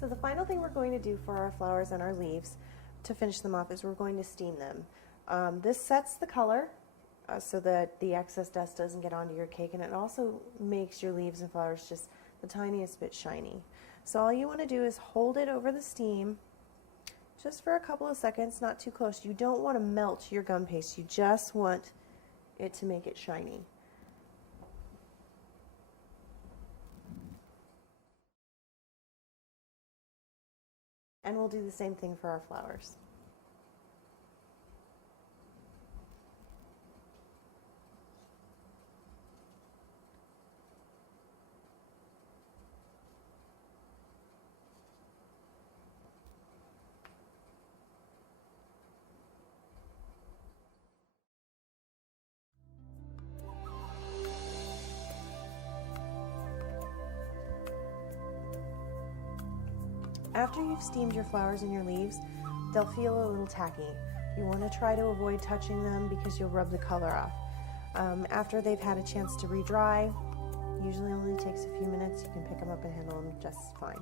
So the final thing we're going to do for our flowers and our leaves to finish them off is we're going to steam them. This sets the color so that the excess dust doesn't get onto your cake, and it also makes your leaves and flowers just the tiniest bit shiny. So all you want to do is hold it over the steam just for a couple of seconds, not too close. You don't want to melt your gum paste, you just want it to make it shiny. And we'll do the same thing for our flowers. After you've steamed your flowers and your leaves, they'll feel a little tacky. You want to try to avoid touching them because you'll rub the color off. After they've had a chance to re-dry, usually only takes a few minutes, you can pick them up and handle them just fine.